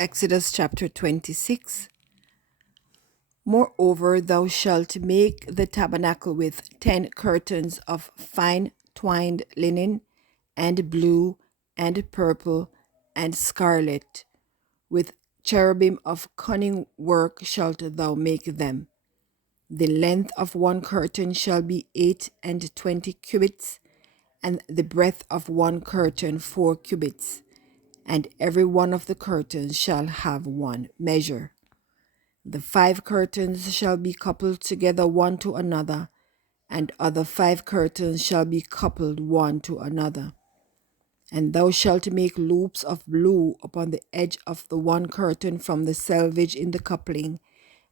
Exodus chapter 26. Moreover, thou shalt make the tabernacle with 10 curtains of fine twined linen, and blue, and purple, and scarlet. With cherubim of cunning work shalt thou make them. The length of one curtain shall be 28 cubits, and the breadth of one curtain 4 cubits, and every one of the curtains shall have one measure. The 5 curtains shall be coupled together one to another, and other 5 curtains shall be coupled one to another. And thou shalt make loops of blue upon the edge of the one curtain from the selvage in the coupling,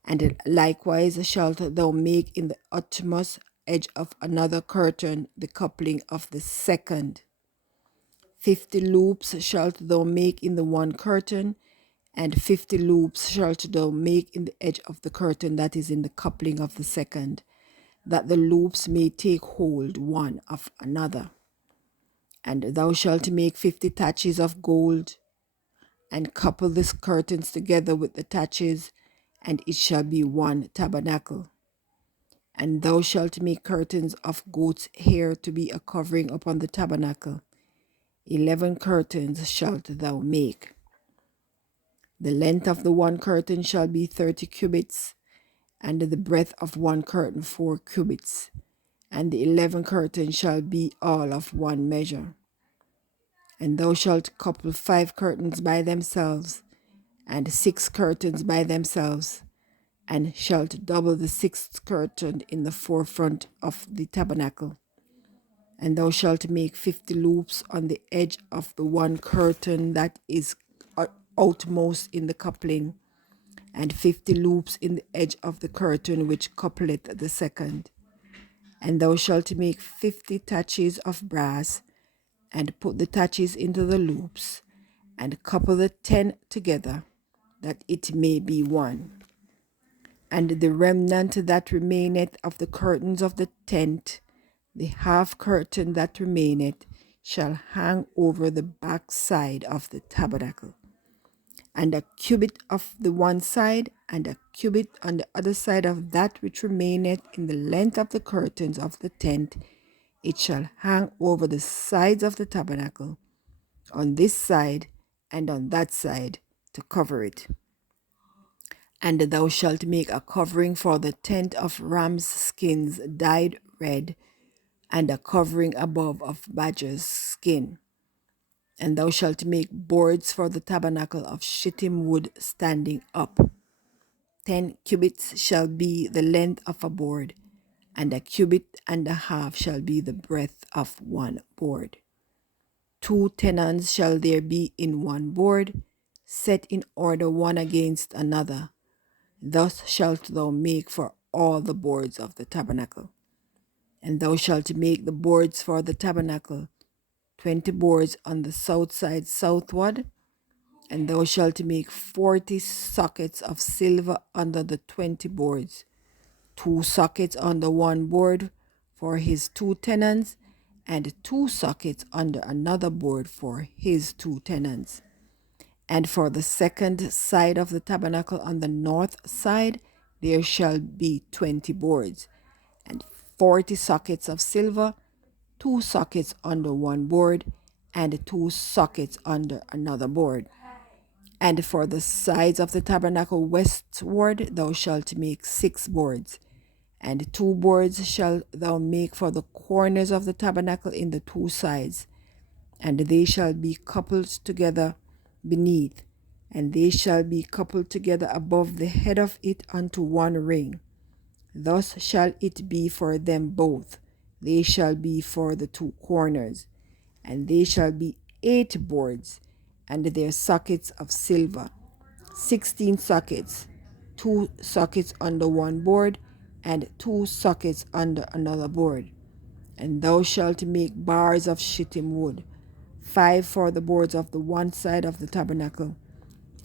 and likewise shalt thou make in the utmost edge of another curtain the coupling of the second. 50 loops shalt thou make in the one curtain, and 50 loops shalt thou make in the edge of the curtain that is in the coupling of the second, that the loops may take hold one of another. And thou shalt make 50 taches of gold, and couple the curtains together with the taches, and it shall be one tabernacle. And thou shalt make curtains of goat's hair to be a covering upon the tabernacle. 11 curtains shalt thou make. The length of the one curtain shall be 30 cubits, and the breadth of one curtain 4 cubits, and the 11 curtains shall be all of one measure. And thou shalt couple 5 curtains by themselves, and 6 curtains by themselves, and shalt double the 6th curtain in the forefront of the tabernacle. And thou shalt make 50 loops on the edge of the one curtain that is outmost in the coupling, and 50 loops in the edge of the curtain which coupleth the second. And thou shalt make 50 taches of brass, and put the taches into the loops, and couple the 10 together, that it may be one. And the remnant that remaineth of the curtains of the tent, the half curtain that remaineth, shall hang over the back side of the tabernacle. And a cubit of the one side, and a cubit on the other side of that which remaineth in the length of the curtains of the tent, it shall hang over the sides of the tabernacle, on this side and on that side, to cover it. And thou shalt make a covering for the tent of ram's skins dyed red, and a covering above of badger's skin. And thou shalt make boards for the tabernacle of shittim wood standing up. 10 cubits shall be the length of a board, and a cubit and a half shall be the breadth of one board. 2 tenons shall there be in one board, set in order one against another. Thus shalt thou make for all the boards of the tabernacle. And thou shalt make the boards for the tabernacle, 20 boards on the south side southward, and thou shalt make 40 sockets of silver under the 20 boards, 2 sockets under one board for his 2 tenons, and 2 sockets under another board for his 2 tenons. And for the second side of the tabernacle on the north side, there shall be 20 boards, and 40 sockets of silver, 2 sockets under one board, and 2 sockets under another board. And for the sides of the tabernacle westward thou shalt make 6 boards, and 2 boards shalt thou make for the corners of the tabernacle in the 2 sides, and they shall be coupled together beneath, and they shall be coupled together above the head of it unto one ring. Thus shall it be for them both. They shall be for the 2 corners, and they shall be 8 boards, and their sockets of silver, 16 sockets, 2 sockets under one board, and 2 sockets under another board. And thou shalt make bars of shittim wood, 5 for the boards of the one side of the tabernacle,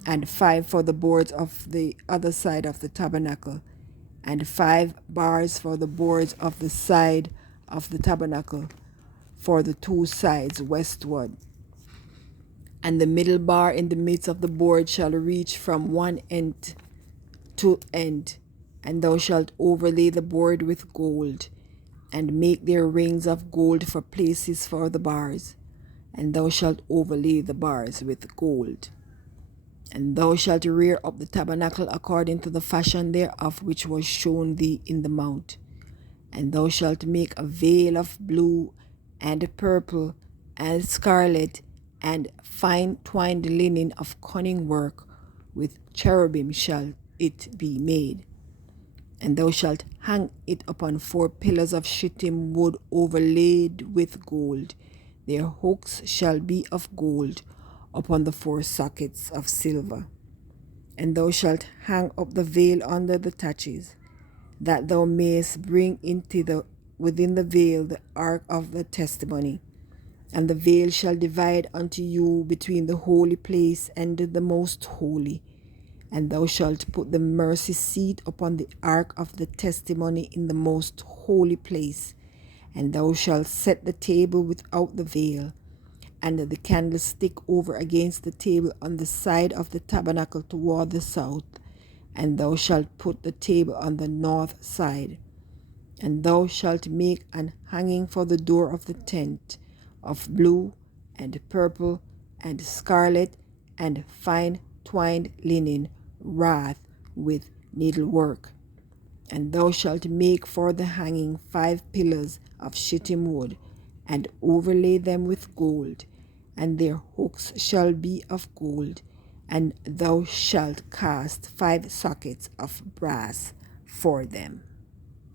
and 5 for the boards of the other side of the tabernacle, and 5 bars for the boards of the side of the tabernacle for the 2 sides westward. And the middle bar in the midst of the board shall reach from one end to end. And thou shalt overlay the board with gold, and make their rings of gold for places for the bars. And thou shalt overlay the bars with gold. And thou shalt rear up the tabernacle according to the fashion thereof which was shown thee in the mount. And thou shalt make a veil of blue and purple and scarlet and fine twined linen of cunning work, with cherubim shall it be made. And thou shalt hang it upon 4 pillars of shittim wood overlaid with gold. Their hooks shall be of gold upon the 4 sockets of silver. And thou shalt hang up the veil under the taches, that thou mayest bring within the veil the ark of the testimony. And the veil shall divide unto you between the holy place and the most holy. And thou shalt put the mercy seat upon the ark of the testimony in the most holy place. And thou shalt set the table without the veil, and the candlestick over against the table on the side of the tabernacle toward the south. And thou shalt put the table on the north side. And thou shalt make an hanging for the door of the tent of blue and purple and scarlet and fine twined linen, wrought with needlework. And thou shalt make for the hanging 5 pillars of shittim wood, and overlay them with gold, and their hooks shall be of gold. And thou shalt cast 5 sockets of brass for them.